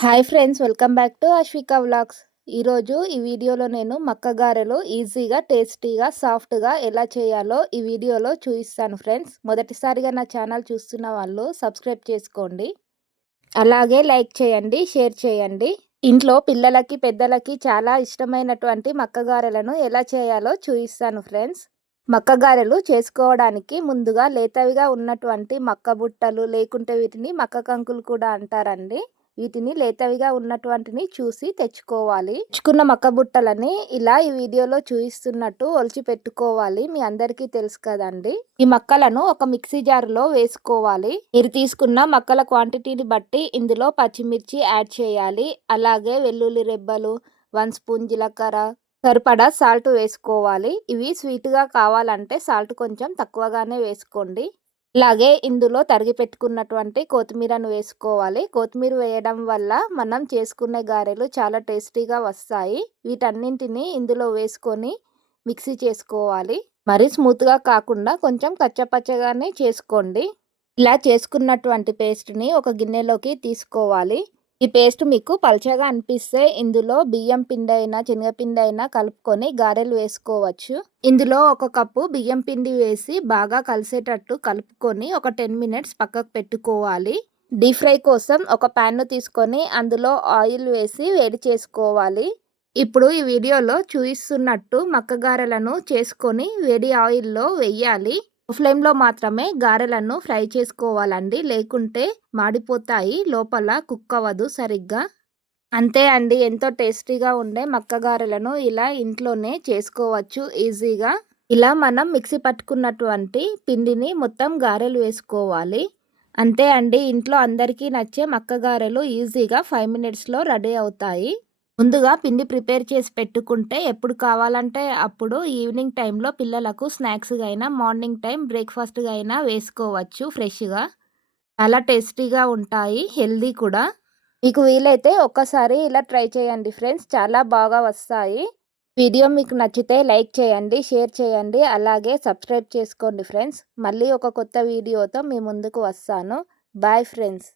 Hi friends welcome back to Ashwika vlogs. ఈరోజు ఈ వీడియోలో నేను మక్క గారెలు ఈజీగా టేస్టీగా సాఫ్ట్గా ఎలా చేయాలో ఈ వీడియోలో చూపిస్తాను ఫ్రెండ్స్. మొదటిసారిగా నా ఛానల్ చూస్తున్న వాళ్ళు సబ్స్క్రైబ్ చేసుకోండి. అలాగే లైక్ చేయండి షేర్ చేయండి. ఇంట్లో పిల్లలకి పెద్దలకి చాలా ఇష్టమైనటువంటి మక్కగారెలను ఎలా చేయాలో చూపిస్తాను ఫ్రెండ్స్. మక్కగారెలు చేసుకోవడానికి ముందుగా లేతవిగా ఉన్నటువంటి మక్క బుట్టలు లేకుంటే వీటిని మక్క కంకులు కూడా అంటారండి. వీటిని లేతవిగా ఉన్నటువంటిని చూసి తెచ్చుకోవాలి. తెచ్చుకున్న మక్క బుట్టలని ఇలా ఈ వీడియోలో చూపిస్తున్నట్టు ఒలిచి పెట్టుకోవాలి మీ అందరికీ తెలుసు కదండి. ఈ మక్కలను ఒక మిక్సీ జార్లో వేసుకోవాలి. మీరు తీసుకున్న మక్కల క్వాంటిటీని బట్టి ఇందులో పచ్చిమిర్చి యాడ్ చేయాలి. అలాగే వెల్లుల్లి రెబ్బలు వన్ స్పూన్ జీలకర్ర సరిపడా సాల్ట్ వేసుకోవాలి. ఇవి స్వీట్గా కావాలంటే సాల్ట్ కొంచెం తక్కువగానే వేసుకోండి. అలాగే ఇందులో తరిగి పెట్టుకున్నటువంటి కొత్తిమీరను వేసుకోవాలి. కొత్తిమీర వేయడం వల్ల మనం చేసుకునే గారెలు చాలా టేస్టీగా వస్తాయి. వీటన్నింటిని ఇందులో వేసుకొని మిక్సీ చేసుకోవాలి. మరి స్మూత్గా కాకుండా కొంచెం కచ్చపచ్చగానే చేసుకోండి. ఇలా చేసుకున్నటువంటి పేస్ట్ని ఒక గిన్నెలోకి తీసుకోవాలి. ఈ పేస్ట్ మీకు పల్చగా అనిపిస్తే ఇందులో బియ్యం పిండి అయినా శనగపిండి అయినా కలుపుకొని గారెలు వేసుకోవచ్చు. ఇందులో ఒక కప్పు బియ్యం పిండి వేసి బాగా కలిసేటట్టు కలుపుకొని ఒక టెన్ మినిట్స్ పక్కకు పెట్టుకోవాలి. డీప్ ఫ్రై కోసం ఒక ప్యాన్ను తీసుకొని అందులో ఆయిల్ వేసి వేడి చేసుకోవాలి. ఇప్పుడు ఈ వీడియోలో చూపిస్తున్నట్టు మక్కగారెలను చేసుకొని వేడి ఆయిల్లో వెయ్యాలి ఫ్లేమ్లో మాత్రమే గారెలను ఫ్రై చేసుకోవాలండి. లేకుంటే మాడిపోతాయి. లోపల కుక్ అవ్వదు సరిగ్గా. అంతే అండి. ఎంతో టేస్టీగా ఉండే మక్క గారెలను ఇలా ఇంట్లోనే చేసుకోవచ్చు ఈజీగా. ఇలా మనం మిక్సీ పట్టుకున్నటువంటి పిండిని మొత్తం గారెలు వేసుకోవాలి. అంతే అండి. ఇంట్లో అందరికీ నచ్చే మక్క గారెలు ఈజీగా ఫైవ్ మినిట్స్లో రెడీ అవుతాయి. ముందుగా పిండి ప్రిపేర్ చేసి పెట్టుకుంటే ఎప్పుడు కావాలంటే అప్పుడు ఈవినింగ్ టైంలో పిల్లలకు స్నాక్స్గా అయినా మార్నింగ్ టైం బ్రేక్ఫాస్ట్గా అయినా వేసుకోవచ్చు ఫ్రెష్గా. చాలా టేస్టీగా ఉంటాయి హెల్దీ కూడా. మీకు వీలైతే ఒక్కసారి ఇలా ట్రై చేయండి ఫ్రెండ్స్ చాలా బాగా వస్తాయి. వీడియో మీకు నచ్చితే లైక్ చేయండి షేర్ చేయండి అలాగే సబ్స్క్రైబ్ చేసుకోండి ఫ్రెండ్స్. మళ్ళీ ఒక కొత్త వీడియోతో మీ ముందుకు వస్తాను. Bye friends.